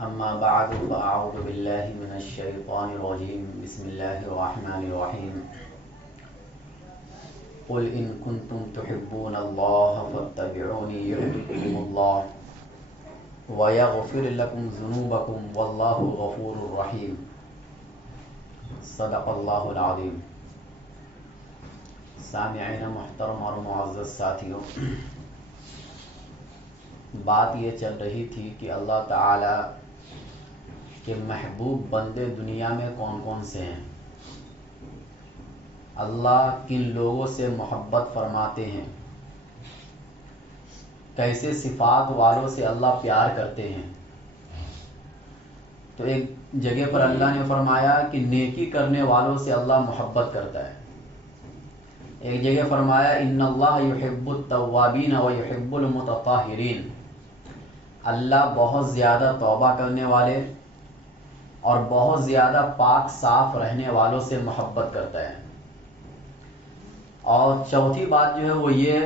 أما بعد فأعوذ بالله من الشيطان الرجيم بسم الله الرحمن الرحيم قل إن كنتم تحبون الله فاتبعوني يحببكم الله ويغفر لكم ذنوبكم والله غفور رحيم صدق اللہ العظیم۔ سامعین محترم اور معزز ساتھیوں، بات یہ چل رہی تھی کہ اللہ تعالی کے محبوب بندے دنیا میں کون کون سے ہیں، اللہ کن لوگوں سے محبت فرماتے ہیں، کیسے صفات والوں سے اللہ پیار کرتے ہیں۔ تو ایک جگہ پر اللہ نے فرمایا کہ نیکی کرنے والوں سے اللہ محبت کرتا ہے، ایک جگہ فرمایا ان اللہ یحب التوابین ویحب المتطہرین، اللہ بہت زیادہ توبہ کرنے والے اور بہت زیادہ پاک صاف رہنے والوں سے محبت کرتا ہے۔ اور چوتھی بات جو ہے وہ یہ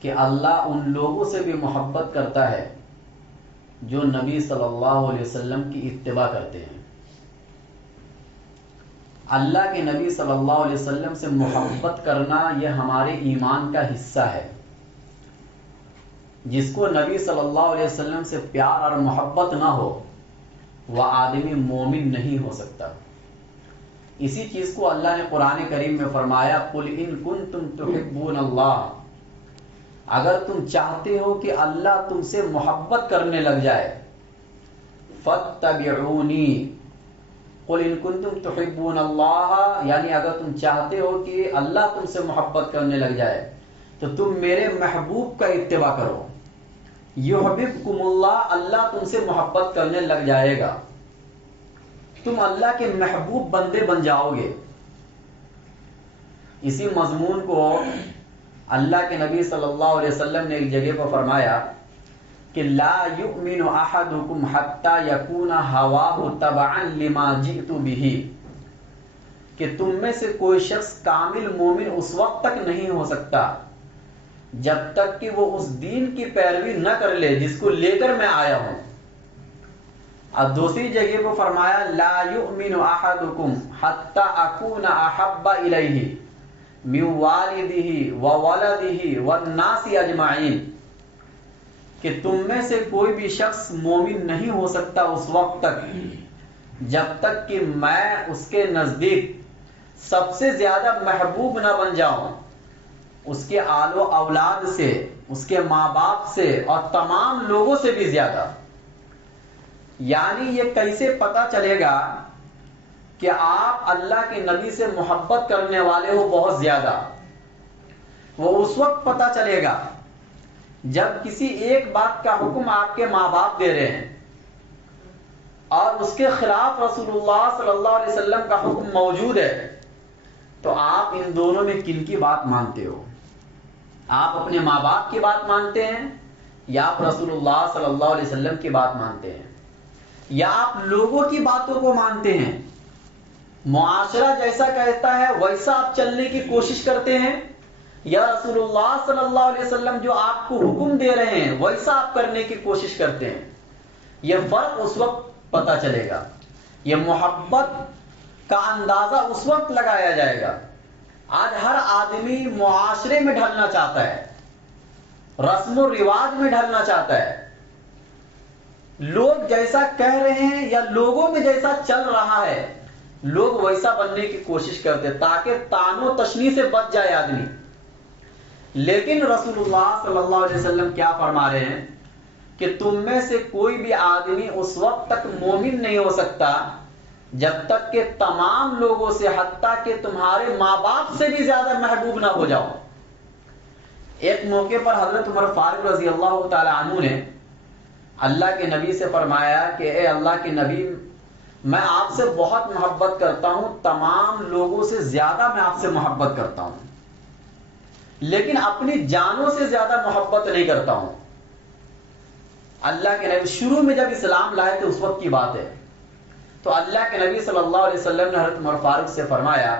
کہ اللہ ان لوگوں سے بھی محبت کرتا ہے جو نبی صلی اللہ علیہ وسلم کی اتباع کرتے ہیں۔ اللہ کے نبی صلی اللہ علیہ وسلم سے محبت کرنا یہ ہمارے ایمان کا حصہ ہے۔ جس کو نبی صلی اللہ علیہ وسلم سے پیار اور محبت نہ ہو وہ آدمی مومن نہیں ہو سکتا۔ اسی چیز کو اللہ نے قرآن کریم میں فرمایا قل ان کنتم تحبون اللہ، اگر تم چاہتے ہو کہ اللہ تم سے محبت کرنے لگ جائے، فاتبعونی، قل ان کنتم تحبون اللہ، یعنی اگر تم چاہتے ہو کہ اللہ تم سے محبت کرنے لگ جائے تو تم میرے محبوب کا اتباع کرو، یحببکم اللہ، اللہ تم سے محبت کرنے لگ جائے گا، تم اللہ کے محبوب بندے بن جاؤ گے۔ اسی مضمون کو اللہ کے نبی صلی اللہ علیہ وسلم نے ایک جگہ پر فرمایا کہ لا یؤمن احدکم حتی یکون ہواہ تبعا لما جئت بہ، کہ تم میں سے کوئی شخص کامل مومن اس وقت تک نہیں ہو سکتا جب تک کہ وہ اس دین کی پیروی نہ کر لے جس کو لے کر میں آیا ہوں۔ اور دوسری جگہ پر فرمایا لا یؤمن احدکم حتی اکون احب الیہ من والدہ وولدہ والناس اجمعین، کہ تم میں سے کوئی بھی شخص مومن نہیں ہو سکتا اس وقت تک جب تک کہ میں اس کے نزدیک سب سے زیادہ محبوب نہ بن جاؤں، اس کے آل و اولاد سے، اس کے ماں باپ سے اور تمام لوگوں سے بھی زیادہ۔ یعنی یہ کیسے پتہ چلے گا کہ آپ اللہ کے نبی سے محبت کرنے والے ہو بہت زیادہ؟ وہ اس وقت پتہ چلے گا جب کسی ایک بات کا حکم آپ کے ماں باپ دے رہے ہیں اور اس کے خلاف رسول اللہ صلی اللہ علیہ وسلم کا حکم موجود ہے، تو آپ ان دونوں میں کن کی بات مانتے ہو؟ آپ اپنے ماں باپ کی بات مانتے ہیں یا آپ رسول اللہ صلی اللہ علیہ وسلم کی بات مانتے ہیں، یا آپ لوگوں کی باتوں کو مانتے ہیں؟ معاشرہ جیسا کہتا ہے ویسا آپ چلنے کی کوشش کرتے ہیں، یا رسول اللہ صلی اللہ علیہ وسلم جو آپ کو حکم دے رہے ہیں ویسا آپ کرنے کی کوشش کرتے ہیں؟ یہ فرق اس وقت پتہ چلے گا، یہ محبت کا اندازہ اس وقت لگایا جائے گا۔ آج ہر آدمی معاشرے میں ڈھلنا چاہتا ہے، رسم و رواج میں ڈھلنا چاہتا ہے، لوگ جیسا کہہ رہے ہیں یا لوگوں میں جیسا چل رہا ہے لوگ ویسا بننے کی کوشش کرتے تاکہ طعن و تشنیع سے بچ جائے آدمی۔ لیکن رسول اللہ صلی اللہ علیہ وسلم کیا فرما رہے ہیں کہ تم میں سے کوئی بھی آدمی اس وقت تک مومن نہیں ہو سکتا جب تک کہ تمام لوگوں سے حتیٰ کہ تمہارے ماں باپ سے بھی زیادہ محبوب نہ ہو جاؤ۔ ایک موقع پر حضرت عمر فاروق رضی اللہ تعالی عنہ نے اللہ کے نبی سے فرمایا کہ اے اللہ کے نبی، میں آپ سے بہت محبت کرتا ہوں، تمام لوگوں سے زیادہ میں آپ سے محبت کرتا ہوں، لیکن اپنی جانوں سے زیادہ محبت نہیں کرتا ہوں۔ اللہ کے نبی شروع میں جب اسلام لائے تھے اس وقت کی بات ہے، تو اللہ کے نبی صلی اللہ علیہ وسلم نے حضرت عمر فاروق سے فرمایا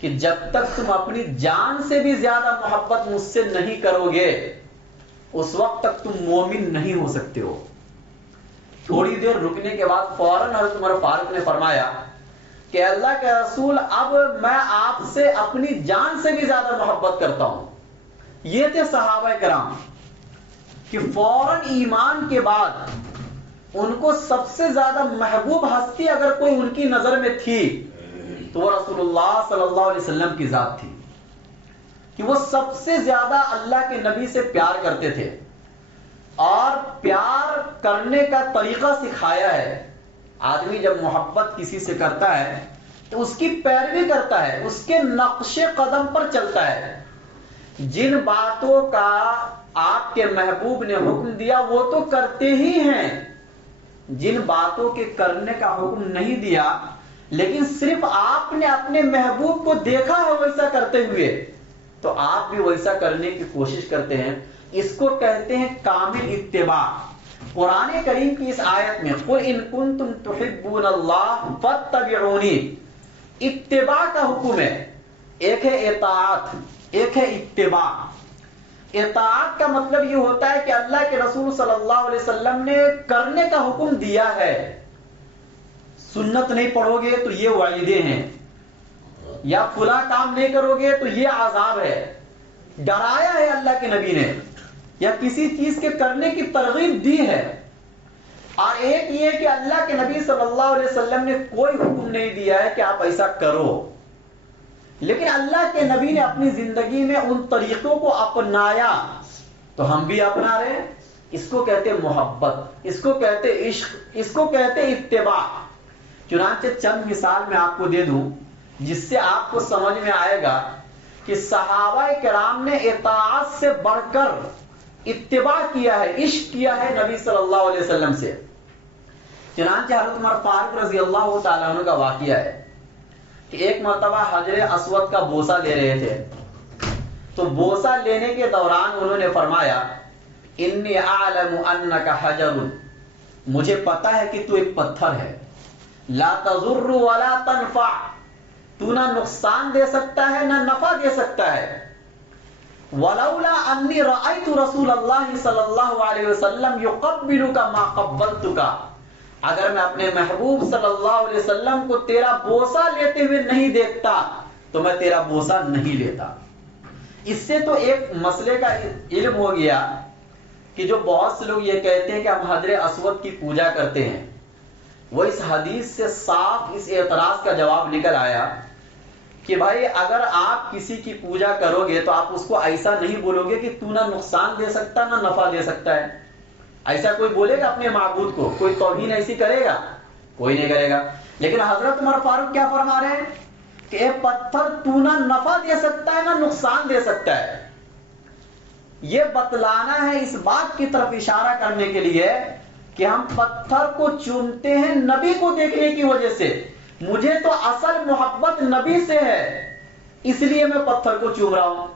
کہ جب تک تم اپنی جان سے بھی زیادہ محبت مجھ سے نہیں کرو گے اس وقت تک تم مومن نہیں ہو سکتے ہو۔ تھوڑی دیر رکنے کے بعد فوراً حضرت عمر فاروق نے فرمایا کہ اللہ کے رسول اب میں آپ سے اپنی جان سے بھی زیادہ محبت کرتا ہوں. یہ تھے صحابہ کرام کہ فوراً ایمان کے بعد ان کو سب سے زیادہ محبوب ہستی اگر کوئی ان کی نظر میں تھی تو وہ رسول اللہ صلی اللہ علیہ وسلم کی ذات تھی، کہ وہ سب سے زیادہ اللہ کے نبی سے پیار کرتے تھے اور پیار کرنے کا طریقہ سکھایا ہے. آدمی جب محبت کسی سے کرتا ہے تو اس کی پیروی کرتا ہے، اس کے نقش قدم پر چلتا ہے. جن باتوں کا آپ کے محبوب نے حکم دیا وہ تو کرتے ہی ہیں، جن باتوں کے کرنے کا حکم نہیں دیا لیکن صرف آپ نے اپنے محبوب کو دیکھا ہے ویسا کرتے ہوئے تو آپ بھی ویسا کرنے کی کوشش کرتے ہیں. اس کو کہتے ہیں کامل اتباع. قرآن کریم کی اس آیت میں قُلْ إِن كُنتُمْ تُحِبُّونَ اللَّهَ فَاتَّبِعُونِی اتباع کا حکم ہے. ایک ہے اطاعت، ایک ہے اتباع. اطاعت کا مطلب یہ ہوتا ہے کہ اللہ کے رسول صلی اللہ علیہ وسلم نے کرنے کا حکم دیا ہے، سنت نہیں پڑھو گے تو یہ وعیدیں ہیں، یا فلاں کام نہیں کرو گے تو یہ عذاب ہے، ڈرایا ہے اللہ کے نبی نے، یا کسی چیز کے کرنے کی ترغیب دی ہے. اور ایک یہ کہ اللہ کے نبی صلی اللہ علیہ وسلم نے کوئی حکم نہیں دیا ہے کہ آپ ایسا کرو، لیکن اللہ کے نبی نے اپنی زندگی میں ان طریقوں کو اپنایا تو ہم بھی اپنا رہے ہیں. اس کو کہتے محبت، اس کو کہتے عشق، اس کو کہتے اتباع. چنانچہ چند مثال میں آپ کو دے دوں جس سے آپ کو سمجھ میں آئے گا کہ صحابہ کرام نے اطاعت سے بڑھ کر اتباع کیا ہے، عشق کیا ہے نبی صلی اللہ علیہ وسلم سے. چنانچہ حضرت عمر فاروق رضی اللہ تعالیٰ عنہ کا واقعہ ہے کہ ایک مرتبہ حجر اسود کا بوسہ لے رہے تھے، تو بوسہ لینے کے دوران انہوں نے فرمایا انی اعلم انک حجر، مجھے پتا ہے کہ تو ایک پتھر ہے، لا تضر ولا تنفع، تو نہ نقصان دے سکتا ہے نہ نفع دے سکتا ہے. ولولا انی رأیت رسول اللہ صلی اللہ علیہ وسلم یقبلک ما قبلتک، اگر میں اپنے محبوب صلی اللہ علیہ وسلم کو تیرا بوسہ لیتے ہوئے نہیں دیکھتا تو میں تیرا بوسہ نہیں لیتا. اس سے تو ایک مسئلے کا علم ہو گیا کہ جو بہت سے لوگ یہ کہتے ہیں کہ ہم حجر اسود کی پوجا کرتے ہیں، وہ اس حدیث سے صاف اس اعتراض کا جواب نکل آیا کہ بھائی اگر آپ کسی کی پوجا کرو گے تو آپ اس کو ایسا نہیں بولو گے کہ تو نہ نقصان دے سکتا نہ نفع دے سکتا ہے. ایسا کوئی بولے گا اپنے معبود کو؟ کوئی توہین ایسی کرے گا؟ کوئی نہیں کرے گا. لیکن حضرت عمر فاروق کیا فرما رہے ہیں کہ اے پتھر تو نہ نفع دے سکتا ہے نہ نقصان دے سکتا ہے. یہ بتلانا ہے، اس بات کی طرف اشارہ کرنے کے لیے کہ ہم پتھر کو چومتے ہیں نبی کو دیکھنے کی وجہ سے. مجھے تو اصل محبت نبی سے ہے اس لیے میں پتھر کو چوم رہا ہوں،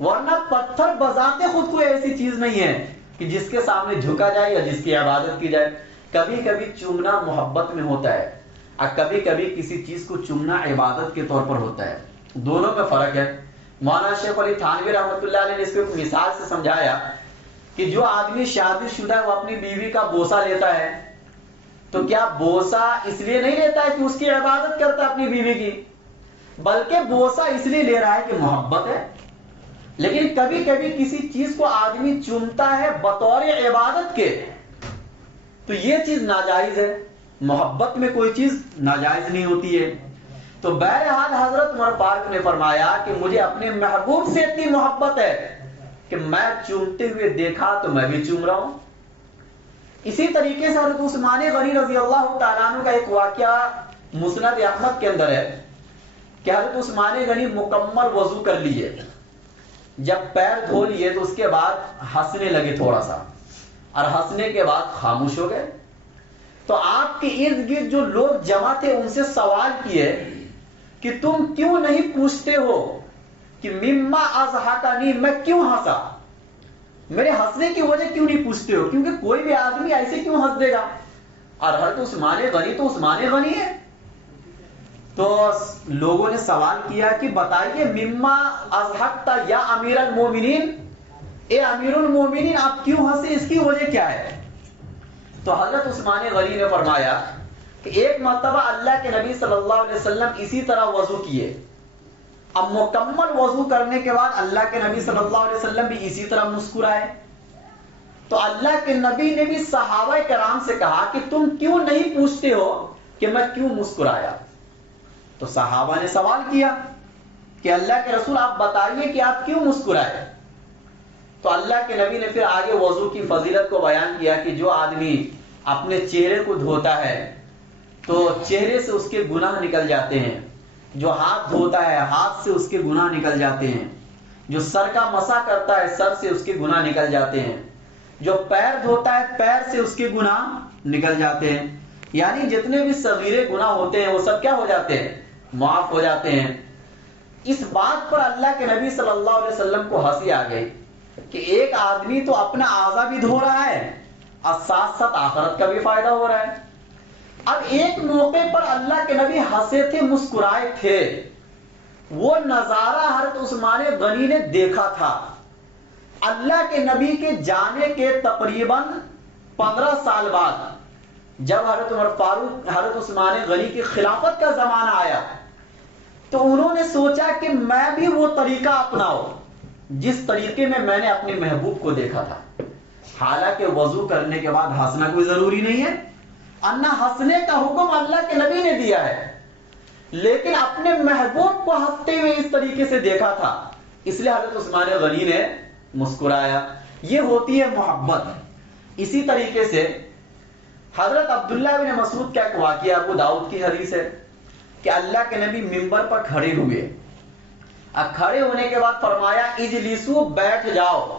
ورنہ پتھر بذات خود کوئی ایسی چیز نہیں ہے کہ جس کے سامنے جھکا جائے یا جس کی عبادت کی جائے. کبھی کبھی چومنا محبت میں ہوتا ہے اور کبھی کبھی کسی چیز کو چومنا عبادت کے طور پر ہوتا ہے. دونوں میں فرق ہے. مولانا شیخ علی تھانوی رحمۃ اللہ علیہ نے اس کو ایک مثال سے سمجھایا کہ جو آدمی شادی شدہ ہے وہ اپنی بیوی کا بوسہ لیتا ہے تو کیا بوسہ اس لیے نہیں لیتا ہے کہ اس کی عبادت کرتا ہے اپنی بیوی کی، بلکہ بوسہ اس لیے لے رہا ہے کہ محبت ہے. لیکن کبھی کبھی کسی چیز کو آدمی چومتا ہے بطور عبادت کے تو یہ چیز ناجائز ہے. محبت میں کوئی چیز ناجائز نہیں ہوتی ہے. تو بہرحال حضرت عمر فاروق نے فرمایا کہ مجھے اپنے محبوب سے اتنی محبت ہے کہ میں چومتے ہوئے دیکھا تو میں بھی چوم رہا ہوں. اسی طریقے سے حضرت عثمان غنی رضی اللہ تعالیٰ عنہ کا ایک واقعہ مسند احمد کے اندر ہے کہ حضرت عثمان غنی مکمل وضو کر لیے، جب پیر دھو لیے تو اس کے بعد ہنسنے لگے تھوڑا سا، اور ہنسنے کے بعد خاموش ہو گئے. تو آپ کے ارد گرد جو لوگ جمع تھے ان سے سوال کیے کہ تم کیوں نہیں پوچھتے ہو کہ مما اضحکنی، میں کیوں ہنسا، میرے ہنسنے کی وجہ کیوں نہیں پوچھتے ہو؟ کیونکہ کوئی بھی آدمی ایسے کیوں ہنس دے گا. اور حضرت عثمان غنی تو عثمان غنی ہے. تو لوگوں نے سوال کیا کہ بتائیے مما اضحکتا یا امیر المومنین، اے امیر المومنین آپ کیوں ہنسے، اس کی وجہ کیا ہے؟ تو حضرت عثمان غنی نے فرمایا کہ ایک مرتبہ اللہ کے نبی صلی اللہ علیہ وسلم اسی طرح وضو کیے. اب مکمل وضو کرنے کے بعد اللہ کے نبی صلی اللہ علیہ وسلم بھی اسی طرح مسکرائے. تو اللہ کے نبی نے بھی صحابہ کرام سے کہا کہ تم کیوں نہیں پوچھتے ہو کہ میں کیوں مسکرایا؟ تو صحابہ نے سوال کیا کہ اللہ کے رسول آپ بتائیے کہ آپ کیوں مسکرائے؟ تو اللہ کے نبی نے پھر آگے وضو کی فضیلت کو بیان کیا کہ جو آدمی اپنے چہرے کو دھوتا ہے تو چہرے سے اس کے گناہ نکل جاتے ہیں، جو ہاتھ دھوتا ہے ہاتھ سے اس کے گناہ نکل جاتے ہیں، جو سر کا مسح کرتا ہے سر سے اس کے گناہ نکل جاتے ہیں، جو پیر دھوتا ہے پیر سے اس کے گناہ نکل جاتے ہیں. یعنی جتنے بھی صغیرے گناہ ہوتے ہیں وہ سب کیا ہو جاتے ہیں؟ معاف ہو جاتے ہیں. اس بات پر اللہ کے نبی صلی اللہ علیہ وسلم کو ہنسی آ گئی کہ ایک آدمی تو اپنا اعضا بھی دھو رہا ہے اور ساتھ ساتھ آخرت کا بھی فائدہ ہو رہا ہے. اب ایک موقع پر اللہ کے نبی ہنسے تھے، مسکرائے تھے. وہ نظارہ حضرت عثمان غنی نے دیکھا تھا. اللہ کے نبی کے جانے کے تقریباً 15 سال بعد جب حضرت عمر فاروق حضرت عثمان غنی کی خلافت کا زمانہ آیا تو انہوں نے سوچا کہ میں بھی وہ طریقہ اپناؤں جس طریقے میں نے اپنے محبوب کو دیکھا تھا. حالانکہ وضو کرنے کے بعد ہنسنا کوئی ضروری نہیں ہے، انا ہنسنے کا حکم اللہ کے نبی نے دیا ہے، لیکن اپنے محبوب کو ہنستے ہوئے اس طریقے سے دیکھا تھا، اس لیے حضرت عثمان غنی نے مسکرایا. یہ ہوتی ہے محبت. اسی طریقے سے حضرت عبداللہ بن مسعود کا ایک واقعہ ابو داؤد کی حدیث ہے کہ اللہ کے نبی منبر پر کھڑے ہوئے. کھڑے ہونے کے بعد فرمایا اجلسو، بیٹھ جاؤ.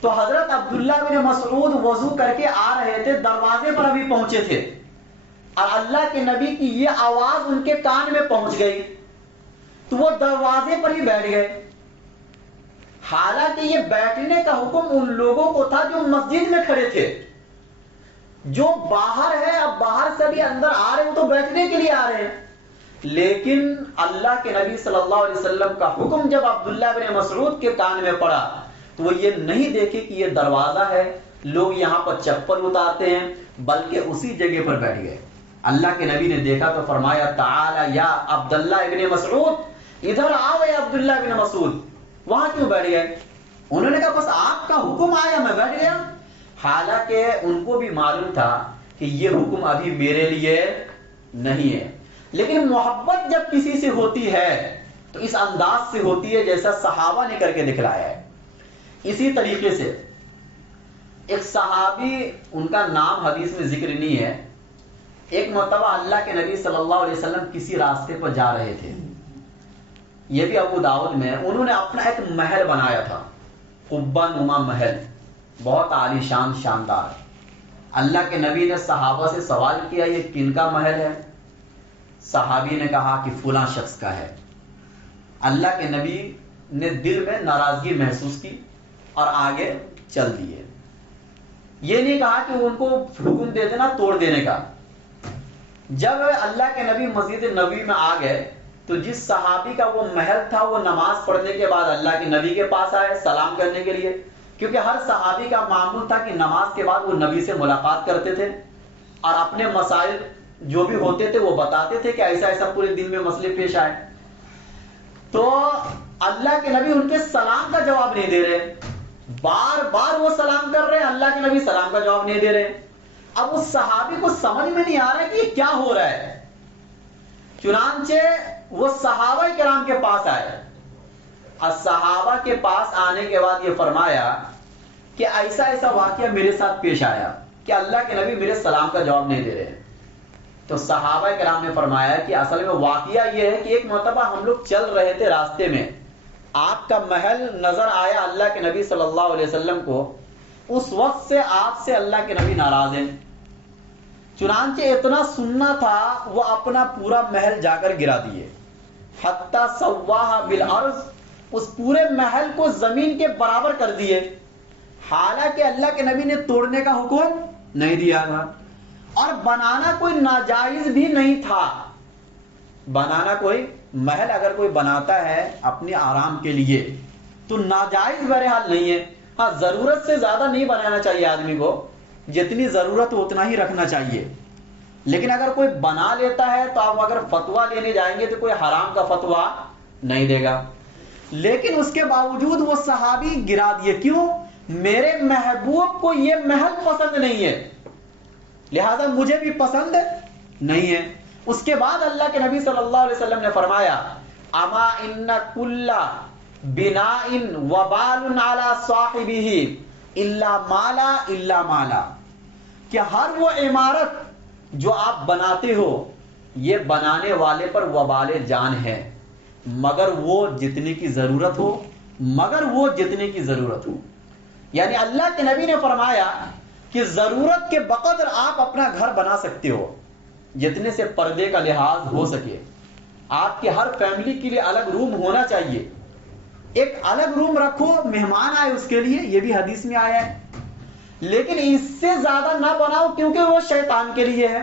تو حضرت عبداللہ بن مسعود وضو کر کے آ رہے تھے، دروازے پر ابھی پہنچے تھے اور اللہ کے نبی کی یہ آواز ان کے کان میں پہنچ گئی تو وہ دروازے پر ہی بیٹھ گئے. حالانکہ یہ بیٹھنے کا حکم ان لوگوں کو تھا جو مسجد میں کھڑے تھے. جو باہر ہے، اب باہر سے بھی اندر آ رہے ہیں تو بیٹھنے کے لیے آ رہے ہیں، لیکن اللہ کے نبی صلی اللہ علیہ وسلم کا حکم جب عبداللہ بن مسعود کے کان میں پڑا تو وہ یہ نہیں دیکھے کہ یہ دروازہ ہے، لوگ یہاں پر چپل اتارتے ہیں، بلکہ اسی جگہ پر بیٹھ گئے. اللہ کے نبی نے دیکھا تو فرمایا تعالی یا عبداللہ ابن مسعود، ادھر آؤ اے عبداللہ ابن مسعود. وہاں کیوں بیٹھ گئے؟ انہوں نے کہا بس آپ کا حکم آیا میں بیٹھ گیا. حالانکہ ان کو بھی معلوم تھا کہ یہ حکم ابھی میرے لیے نہیں ہے، لیکن محبت جب کسی سے ہوتی ہے تو اس انداز سے ہوتی ہے جیسا صحابہ نے کر کے دکھلایا ہے. اسی طریقے سے ایک صحابی، ان کا نام حدیث میں ذکر نہیں ہے، ایک مرتبہ اللہ کے نبی صلی اللہ علیہ وسلم کسی راستے پر جا رہے تھے، یہ بھی ابو داؤد میں. انہوں نے اپنا ایک محل بنایا تھا، قبہ نما محل، بہت عالی شان، شاندار. اللہ کے نبی نے صحابہ سے سوال کیا یہ کن کا محل ہے؟ صحابی نے کہا کہ فلاں شخص کا ہے. اللہ کے نبی نے دل میں ناراضگی محسوس کی اور آگے چل دیے. یہ نہیں کہا کہ ان کو حکم دے دینا توڑ دینے کا. جب اللہ کے نبی مسجد نبوی میں آ گئے تو جس صحابی کا وہ محل تھا وہ نماز پڑھنے کے بعد اللہ کے نبی کے پاس آئے سلام کرنے کے لیے، کیونکہ ہر صحابی کا معمول تھا کہ نماز کے بعد وہ نبی سے ملاقات کرتے تھے اور اپنے مسائل جو بھی ہوتے تھے وہ بتاتے تھے کہ ایسا ایسا پورے دن میں مسئلے پیش آئے. تو اللہ کے نبی ان کے سلام کا جواب نہیں دے رہے، بار بار وہ سلام کر رہے ہیں، اللہ کے نبی سلام کا جواب نہیں دے رہے. اب اس صحابی کو سمجھ میں نہیں آ رہا کہ یہ کیا ہو رہا ہے. چنانچہ وہ صحابہ کرام کے پاس آئے اور صحابہ کے پاس آنے کے بعد یہ فرمایا کہ ایسا ایسا واقعہ میرے ساتھ پیش آیا کہ اللہ کے نبی میرے سلام کا جواب نہیں دے رہے. تو صحابہ کرام نے فرمایا کہ اصل میں واقعہ یہ ہے کہ ایک مرتبہ ہم لوگ چل رہے تھے، راستے میں آپ کا محل نظر آیا اللہ کے نبی صلی اللہ علیہ وسلم کو. اس وقت سے آپ سے اللہ کے نبی ناراض ہیں. چنانچہ اتنا سننا تھا وہ اپنا پورا محل جا کر گرا دیے، حتی سواہا بالارض، اس پورے محل کو زمین کے برابر کر دیے. حالانکہ اللہ کے نبی نے توڑنے کا حکم نہیں دیا تھا اور بنانا کوئی ناجائز بھی نہیں تھا. بنانا کوئی محل اگر کوئی بناتا ہے اپنے آرام کے لیے تو ناجائز بہرحال نہیں ہے. ہاں ضرورت سے زیادہ نہیں بنانا چاہیے آدمی کو، جتنی ضرورت ہو اتنا ہی رکھنا چاہیے. لیکن اگر کوئی بنا لیتا ہے تو آپ اگر فتویٰ لینے جائیں گے تو کوئی حرام کا فتویٰ نہیں دے گا. لیکن اس کے باوجود وہ صحابی گرا دیے. کیوں؟ میرے محبوب کو یہ محل پسند نہیں ہے، لہذا مجھے بھی پسند نہیں ہے. اس کے بعد اللہ کے نبی صلی اللہ علیہ وسلم نے فرمایا اما ان کل بناء وبال علی صاحبہ الا مالا الا مالا، کہ ہر وہ عمارت جو آپ بناتے ہو یہ بنانے والے پر وبال جان ہے، مگر وہ جتنے کی ضرورت ہو، مگر وہ جتنے کی ضرورت ہو. یعنی اللہ کے نبی نے فرمایا کہ ضرورت کے بقدر آپ اپنا گھر بنا سکتے ہو، جتنے سے پردے کا لحاظ ہو سکے. آپ کے ہر فیملی کے لیے الگ روم ہونا چاہیے، ایک الگ روم رکھو، مہمان آئے اس کے لیے، یہ بھی حدیث میں آیا ہے. لیکن اس سے زیادہ نہ بناؤ کیونکہ وہ شیطان کے لیے ہے.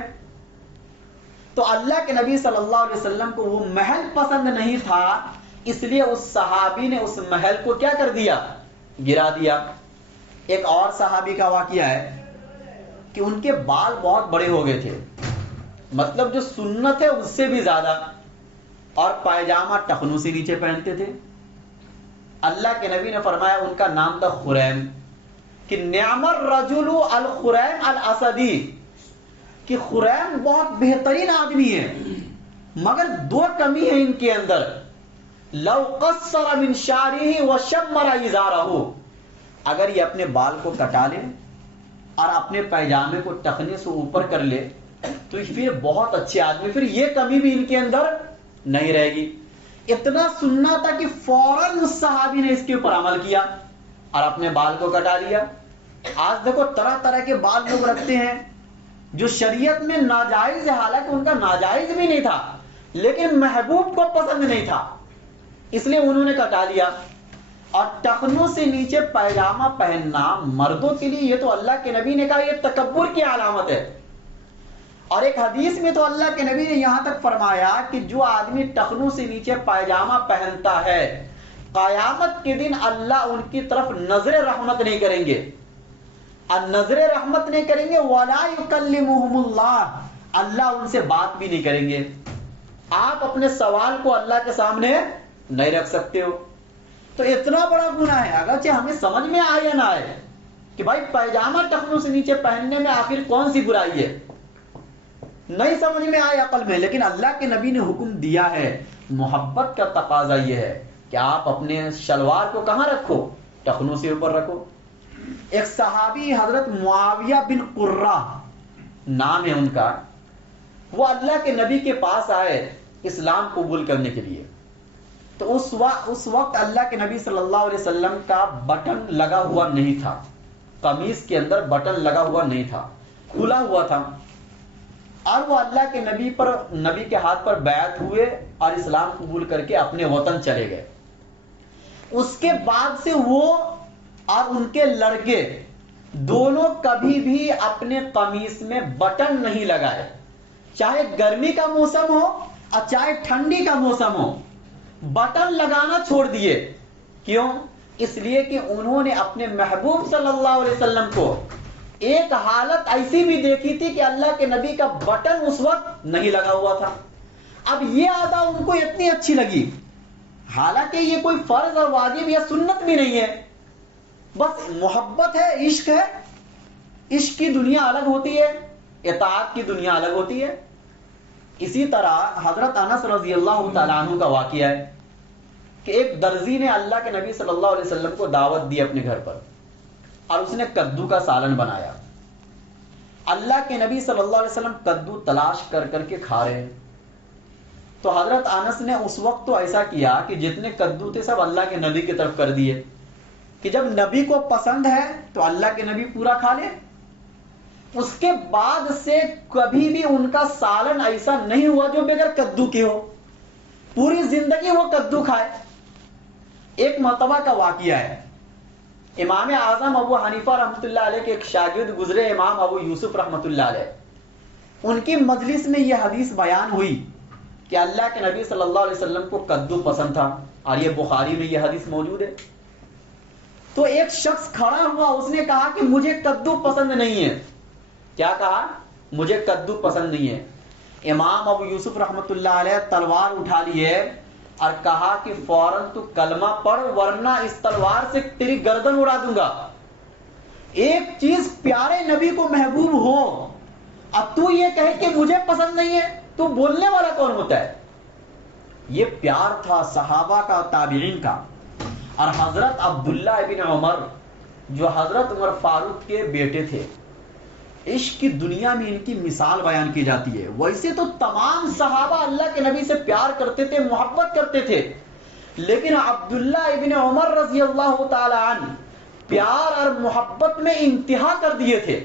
تو اللہ کے نبی صلی اللہ علیہ وسلم کو وہ محل پسند نہیں تھا، اس لیے اس صحابی نے اس محل کو کیا کر دیا؟ گرا دیا. ایک اور صحابی کا واقعہ ہے کہ ان کے بال بہت بڑے ہو گئے تھے، مطلب جو سنت ہے اس سے بھی زیادہ، اور پائجامہ ٹخنوں سے نیچے پہنتے تھے. اللہ کے نبی نے فرمایا، ان کا نام تھا خریم، کہ نعم الرجل الخریم الاسدی، کہ خریم بہت بہترین آدمی ہے مگر دو کمی ہے ان کے اندر. لو قصر من شعرہ وشمر ازارہ، اگر یہ اپنے بال کو کٹا لے اور اپنے پیجامے کو ٹخنے سے اوپر کر لے تو پھر بہت اچھے آدمی، پھر یہ کمی بھی ان کے اندر نہیں رہے گی. اتنا سننا تھا کہ فوراً اس صحابی نے اس کے اوپر عمل کیا اور اپنے بال کو کٹا لیا. آج دیکھو طرح طرح کے بال لوگ رکھتے ہیں جو شریعت میں ناجائز ہے، حالانکہ ان کا ناجائز بھی نہیں تھا لیکن محبوب کو پسند نہیں تھا اس لیے انہوں نے کٹا لیا. اور ٹخنوں سے نیچے پیجامہ پہننا مردوں کے لیے، یہ تو اللہ کے نبی نے کہا یہ تکبر کی علامت ہے. اور ایک حدیث میں تو اللہ کے نبی نے یہاں تک فرمایا کہ جو آدمی ٹخنوں سے نیچے پائجامہ پہنتا ہے قیامت کے دن اللہ ان کی طرف نظر رحمت نہیں کریں گے، اور نظر رحمت نہیں کریں گے، وَلَا يُكَلِّمُهُمُ اللَّهُ، اللہ ان سے بات بھی نہیں کریں گے. آپ اپنے سوال کو اللہ کے سامنے نہیں رکھ سکتے ہو. تو اتنا بڑا گناہ ہے، اگرچہ ہمیں سمجھ میں آئے یا نہ آئے کہ بھائی پائجامہ ٹخنوں سے نیچے پہننے میں آخر کون سی برائی ہے، نہیں سمجھ میں آئے عقل میں، لیکن اللہ کے نبی نے حکم دیا ہے. محبت کا تقاضا یہ ہے کہ آپ اپنے شلوار کو کہاں رکھو؟ ٹخنوں سے اوپر رکھو. ایک صحابی حضرت معاویہ بن قرہ نام ہے ان کا، وہ اللہ کے نبی کے پاس آئے اسلام قبول کرنے کے لیے. تو اس وقت اللہ کے نبی صلی اللہ علیہ وسلم کا بٹن لگا ہوا نہیں تھا، قمیص کے اندر بٹن لگا ہوا نہیں تھا، کھلا ہوا تھا. اور وہ اللہ کے نبی کے ہاتھ پر بیعت ہوئے اور اسلام قبول کر کے اپنے وطن چلے گئے. اس کے بعد سے وہ اور ان کے لڑکے دونوں کبھی بھی اپنے قمیص میں بٹن نہیں لگائے، چاہے گرمی کا موسم ہو اور چاہے ٹھنڈی کا موسم ہو. بٹن لگانا چھوڑ دیے. کیوں؟ اس لیے کہ انہوں نے اپنے محبوب صلی اللہ علیہ وسلم کو ایک حالت ایسی بھی دیکھی تھی کہ اللہ کے نبی کا بٹن اس وقت نہیں لگا ہوا تھا. اب یہ عادت ان کو اتنی اچھی لگی، حالانکہ یہ کوئی فرض اور واجب یا سنت بھی نہیں ہے، بس محبت ہے، عشق ہے. عشق کی دنیا الگ ہوتی ہے، اطاعت کی دنیا الگ ہوتی ہے. اسی طرح حضرت انس رضی اللہ تعالیٰ عنہ کا واقعہ ہے کہ ایک درزی نے اللہ کے نبی صلی اللہ علیہ وسلم کو دعوت دی اپنے گھر پر، اور اس نے کدو کا سالن بنایا. اللہ کے نبی صلی اللہ علیہ وسلم کدو تلاش کر کر کے کھا رہے ہیں. تو حضرت انس نے اس وقت تو ایسا کیا کہ جتنے کدو تھے سب اللہ کے نبی کی طرف کر دیے کہ جب نبی کو پسند ہے تو اللہ کے نبی پورا کھا لے. اس کے بعد سے کبھی بھی ان کا سالن ایسا نہیں ہوا جو بغیر کدو کے ہو، پوری زندگی وہ کدو کھائے. ایک مرتبہ کا واقعہ ہے، امام اعظم ابو حنیفہ رحمۃ اللہ علیہ کے ایک شاگرد گزرے امام ابو یوسف رحمۃ اللہ علیہ. ان کی مجلس میں یہ حدیث بیان ہوئی کہ اللہ کے نبی صلی اللہ علیہ وسلم کو کدو پسند تھا، اور یہ بخاری میں یہ حدیث موجود ہے. تو ایک شخص کھڑا ہوا, اس نے کہا کہ مجھے کدو پسند نہیں ہے. کیا کہا؟ مجھے کدو پسند نہیں ہے. امام ابو یوسف رحمۃ اللہ علیہ تلوار اٹھا لیے اور کہا کہ فوراً تو کلمہ پڑھ ورنہ اس تلوار سے تیری گردن اڑا دوں گا. ایک چیز پیارے نبی کو محبوب ہو, اب تو یہ کہے کہ مجھے پسند نہیں ہے, تو بولنے والا کون ہوتا ہے؟ یہ پیار تھا صحابہ کا, تابعین کا. اور حضرت عبداللہ ابن عمر جو حضرت عمر فاروق کے بیٹے تھے, عشق کی دنیا میں ان کی مثال بیان کی جاتی ہے. ویسے تو تمام صحابہ اللہ کے نبی سے پیار کرتے تھے, محبت کرتے تھے, لیکن عبداللہ ابن عمر رضی اللہ تعالی عنہ پیار اور محبت میں انتہا کر دیے تھے.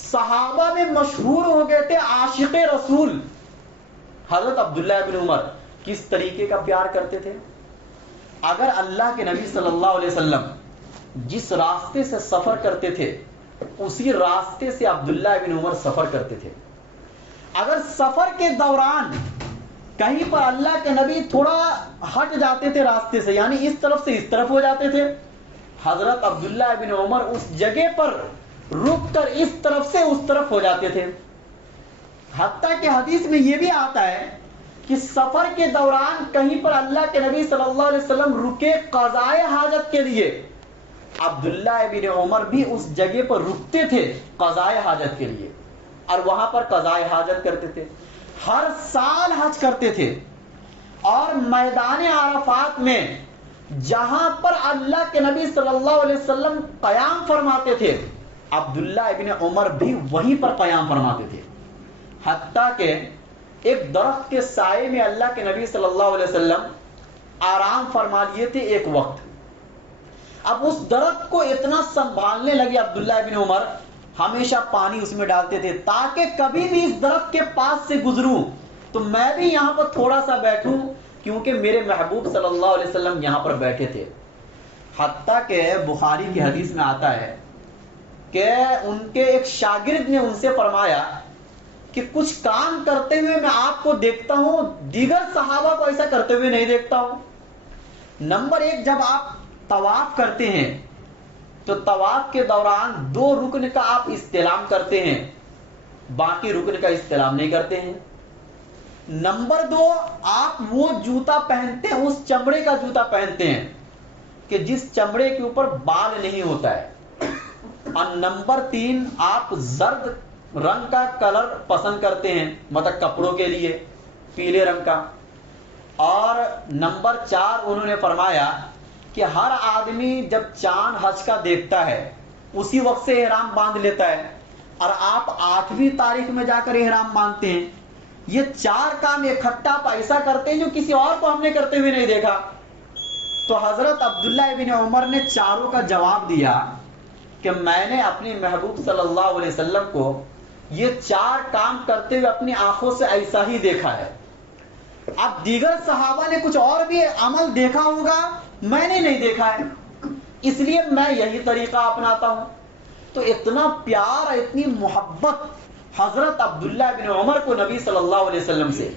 صحابہ میں مشہور ہو گئے تھے عاشق رسول. حضرت عبداللہ ابن عمر کس طریقے کا پیار کرتے تھے؟ اگر اللہ کے نبی صلی اللہ علیہ وسلم جس راستے سے سفر کرتے تھے اسی راستے سے عبداللہ ابن عمر سفر کرتے تھے. اگر سفر کے دوران کہیں پر اللہ کے نبی تھوڑا ہٹ جاتے تھے راستے سے, یعنی اس طرف سے اس طرف ہو جاتے تھے, حضرت عبداللہ ابن عمر اس جگہ پر رک کر اس طرف سے اس طرف ہو جاتے تھے. حتیٰ کہ حدیث میں یہ بھی آتا ہے کہ سفر کے دوران کہیں پر اللہ کے نبی صلی اللہ علیہ وسلم رکے قضائے حاجت کے لیے, عبداللہ ابن عمر بھی اس جگہ پر رکتے تھے قضائے حاجت کے لیے, اور وہاں پر قضائے حاجت کرتے تھے. ہر سال حج کرتے تھے, اور میدان عرفات میں جہاں پر اللہ کے نبی صلی اللہ علیہ وسلم قیام فرماتے تھے عبداللہ ابن عمر بھی وہیں پر قیام فرماتے تھے. حتیٰ کہ ایک درخت کے سائے میں اللہ کے نبی صلی اللہ علیہ وسلم آرام فرما لیے تھے ایک وقت. اب اس درخت کو اتنا سنبھالنے لگے عبداللہ ابن عمر, ہمیشہ پانی اس میں ڈالتے تھے تاکہ کبھی بھی اس درخت کے پاس سے گزروں تو میں بھی یہاں پر تھوڑا سا بیٹھوں, کیونکہ میرے محبوب صلی اللہ علیہ وسلم یہاں پر بیٹھے تھے. حتیٰ کہ بخاری کی حدیث میں آتا ہے کہ ان کے ایک شاگرد نے ان سے فرمایا کہ کچھ کام کرتے ہوئے میں آپ کو دیکھتا ہوں, دیگر صحابہ کو ایسا کرتے ہوئے نہیں دیکھتا ہوں. نمبر ایک, جب آپ طواف کرتے ہیں تو طواف کے دوران 2 رکن کا آپ استلام کرتے ہیں, باقی رکن کا استلام نہیں کرتے ہیں. نمبر 2, آپ وہ جوتا پہنتے ہیں, اس چمڑے کا جوتا پہنتے ہیں کہ جس چمڑے کے اوپر بال نہیں ہوتا ہے. اور نمبر 3, آپ زرد رنگ کا کلر پسند کرتے ہیں, مطلب کپڑوں کے لیے پیلے رنگ کا. اور نمبر 4 انہوں نے فرمایا کہ ہر آدمی جب چاند حج کا دیکھتا ہے اسی وقت سے احرام باندھ لیتا ہے, اور آپ 8ویں تاریخ میں جا کر احرام باندھتے ہیں. یہ 4 کام اکٹھا آپ ایسا کرتے ہیں جو کسی اور کو ہم نے کرتے ہوئے نہیں دیکھا. تو حضرت عبداللہ ابن عمر نے چاروں کا جواب دیا کہ میں نے اپنے محبوب صلی اللہ علیہ وسلم کو یہ 4 کام کرتے ہوئے اپنی آنکھوں سے ایسا ہی دیکھا ہے. اب دیگر صحابہ نے کچھ اور بھی عمل دیکھا ہوگا, میں نے نہیں دیکھا ہے, اس لیے میں یہی طریقہ اپناتا ہوں. تو اتنا پیار, اتنی محبت حضرت عبداللہ بن عمر کو نبی صلی اللہ علیہ وسلم سے.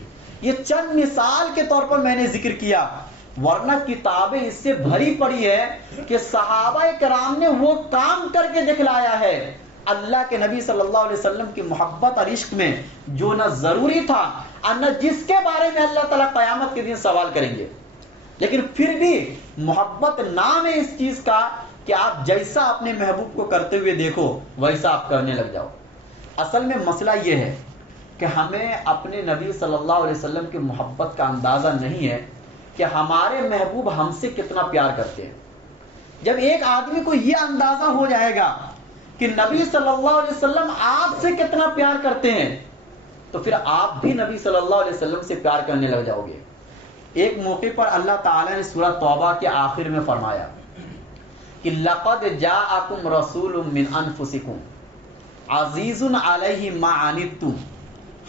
یہ چند مثال کے طور پر میں نے ذکر کیا, ورنہ کتابیں اس سے بھری پڑی ہے کہ صحابہ کرام نے وہ کام کر کے دکھلایا ہے اللہ کے نبی صلی اللہ علیہ وسلم کی محبت اور عشق میں جو نہ ضروری تھا اور نہ جس کے بارے میں اللہ تعالیٰ قیامت کے دن سوال کریں گے. لیکن پھر بھی محبت نام ہے اس چیز کا کہ آپ جیسا اپنے محبوب کو کرتے ہوئے دیکھو ویسا آپ کرنے لگ جاؤ. اصل میں مسئلہ یہ ہے کہ ہمیں اپنے نبی صلی اللہ علیہ وسلم کی محبت کا اندازہ نہیں ہے کہ ہمارے محبوب ہم سے کتنا پیار کرتے ہیں. جب ایک آدمی کو یہ اندازہ ہو جائے گا کہ نبی صلی اللہ علیہ وسلم آپ سے کتنا پیار کرتے ہیں تو پھر آپ بھی نبی صلی اللہ علیہ وسلم سے پیار کرنے لگ جاؤ گے. ایک موقع پر اللہ تعالیٰ نے سورہ توبہ کے آخر میں فرمایا کہ لَقَدْ جَاءَكُمْ رَسُولٌ مِّنْ أَنفُسِكُمْ عَزِيزٌ عَلَيْهِ مَا عَنِتُّمْ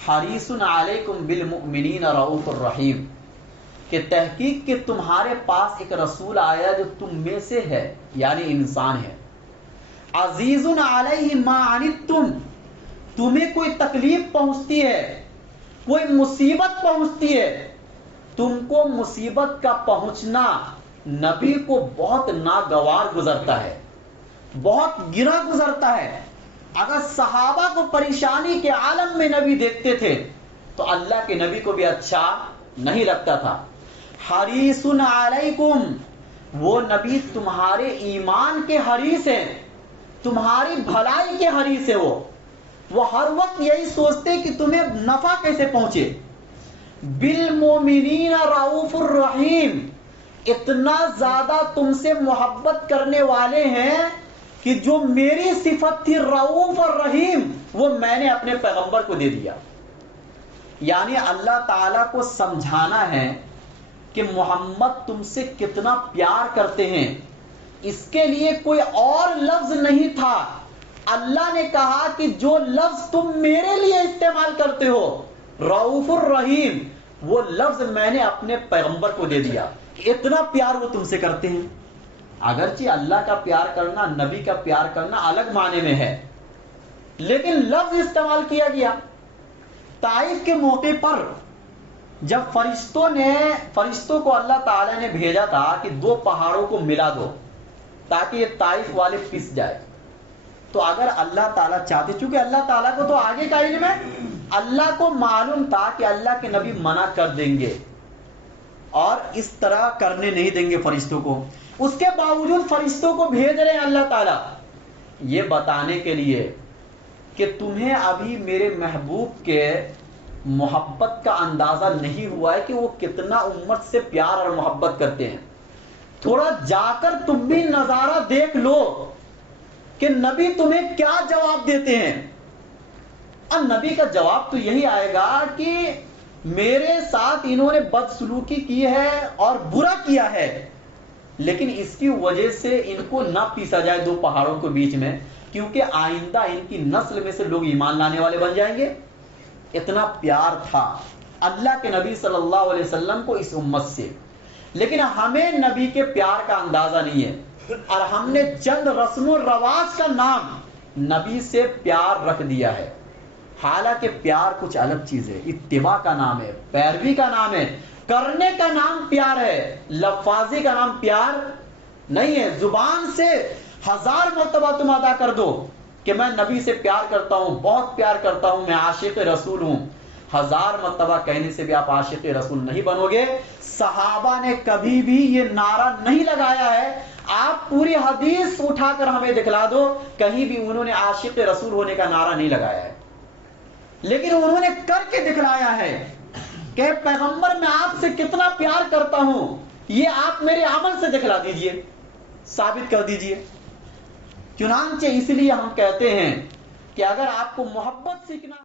حَرِيصٌ عَلَيْكُمْ بِالْمُؤْمِنِينَ رَءُوفٌ رَحِيمٌ, کہ تحقیق کہ تمہارے پاس ایک رسول آیا جو تم میں سے ہے, یعنی انسان ہے. عزیزٌ علیہ ما عنتم, تمہیں کوئی تکلیف پہنچتی ہے, کوئی مصیبت پہنچتی ہے, تم کو مصیبت کا پہنچنا نبی کو بہت ناگوار گزرتا ہے، بہت گرا گزرتا ہے۔ اگر صحابہ کو پریشانی کے عالم میں نبی دیکھتے تھے تو اللہ کے نبی کو بھی اچھا نہیں لگتا تھا۔ حریص علیکم، وہ نبی تمہارے ایمان کے حریص ہیں، تمہاری بھلائی کے حریص ہیں۔ وہ ہر وقت یہی سوچتے کہ تمہیں نفع کیسے پہنچے۔ بالمومنین رؤوف الرحیم، اتنا زیادہ تم سے محبت کرنے والے ہیں کہ جو میری صفت تھی رؤوف اور رحیم، وہ میں نے اپنے پیغمبر کو دے دیا۔ یعنی اللہ تعالیٰ کو سمجھانا ہے کہ محمد تم سے کتنا پیار کرتے ہیں، اس کے لیے کوئی اور لفظ نہیں تھا۔ اللہ نے کہا کہ جو لفظ تم میرے لیے استعمال کرتے ہو رؤوف الرحیم، وہ لفظ میں نے اپنے پیغمبر کو دے دیا۔ اتنا پیار وہ تم سے کرتے ہیں۔ اگرچہ اللہ کا پیار کرنا، نبی کا پیار کرنا الگ معنی میں ہے، لیکن لفظ استعمال کیا گیا۔ طائف کے موقع پر جب فرشتوں کو اللہ تعالیٰ نے بھیجا تھا کہ دو پہاڑوں کو ملا دو تاکہ یہ طائف والے پس جائے، تو اگر اللہ تعالیٰ چاہتے، چونکہ اللہ تعالیٰ کو تو آگے کا علم ہے، اللہ کو معلوم تھا کہ اللہ کے نبی منع کر دیں گے اور اس طرح کرنے نہیں دیں گے فرشتوں کو، اس کے باوجود فرشتوں کو بھیج رہے ہیں اللہ تعالیٰ یہ بتانے کے لیے کہ تمہیں ابھی میرے محبوب کے محبت کا اندازہ نہیں ہوا ہے کہ وہ کتنا امت سے پیار اور محبت کرتے ہیں۔ تھوڑا جا کر تم بھی نظارہ دیکھ لو کہ نبی تمہیں کیا جواب دیتے ہیں۔ اور نبی کا جواب تو یہی آئے گا کہ میرے ساتھ انہوں نے بدسلوکی کی ہے اور برا کیا ہے، لیکن اس کی وجہ سے ان کو نہ پیسا جائے دو پہاڑوں کے بیچ میں، کیونکہ آئندہ ان کی نسل میں سے لوگ ایمان لانے والے بن جائیں گے۔ اتنا پیار تھا اللہ کے نبی صلی اللہ علیہ وسلم کو اس امت سے، لیکن ہمیں نبی کے پیار کا اندازہ نہیں ہے، اور ہم نے چند رسم و رواج کا نام نبی سے پیار رکھ دیا ہے۔ حالانکہ پیار کچھ الگ چیز ہے، اتباع کا نام ہے، پیروی کا نام ہے، کرنے کا نام پیار ہے، لفاظی کا نام پیار نہیں ہے۔ زبان سے 1000 مرتبہ تم ادا کر دو کہ میں نبی سے پیار کرتا ہوں، بہت پیار کرتا ہوں، میں عاشق رسول ہوں، 1000 مرتبہ کہنے سے بھی آپ عاشق رسول نہیں بنو گے۔ صحابہ نے کبھی بھی یہ نعرہ نہیں لگایا ہے، آپ پوری حدیث اٹھا کر ہمیں دکھلا دو کہیں بھی انہوں نے عاشق رسول ہونے کا نعرہ نہیں لگایا ہے، لیکن انہوں نے کر کے دکھلایا ہے کہ پیغمبر میں آپ سے کتنا پیار کرتا ہوں، یہ آپ میرے عمل سے دکھلا دیجئے، ثابت کر دیجئے۔ چنانچہ اس لیے ہم کہتے ہیں کہ اگر آپ کو محبت سیکھنا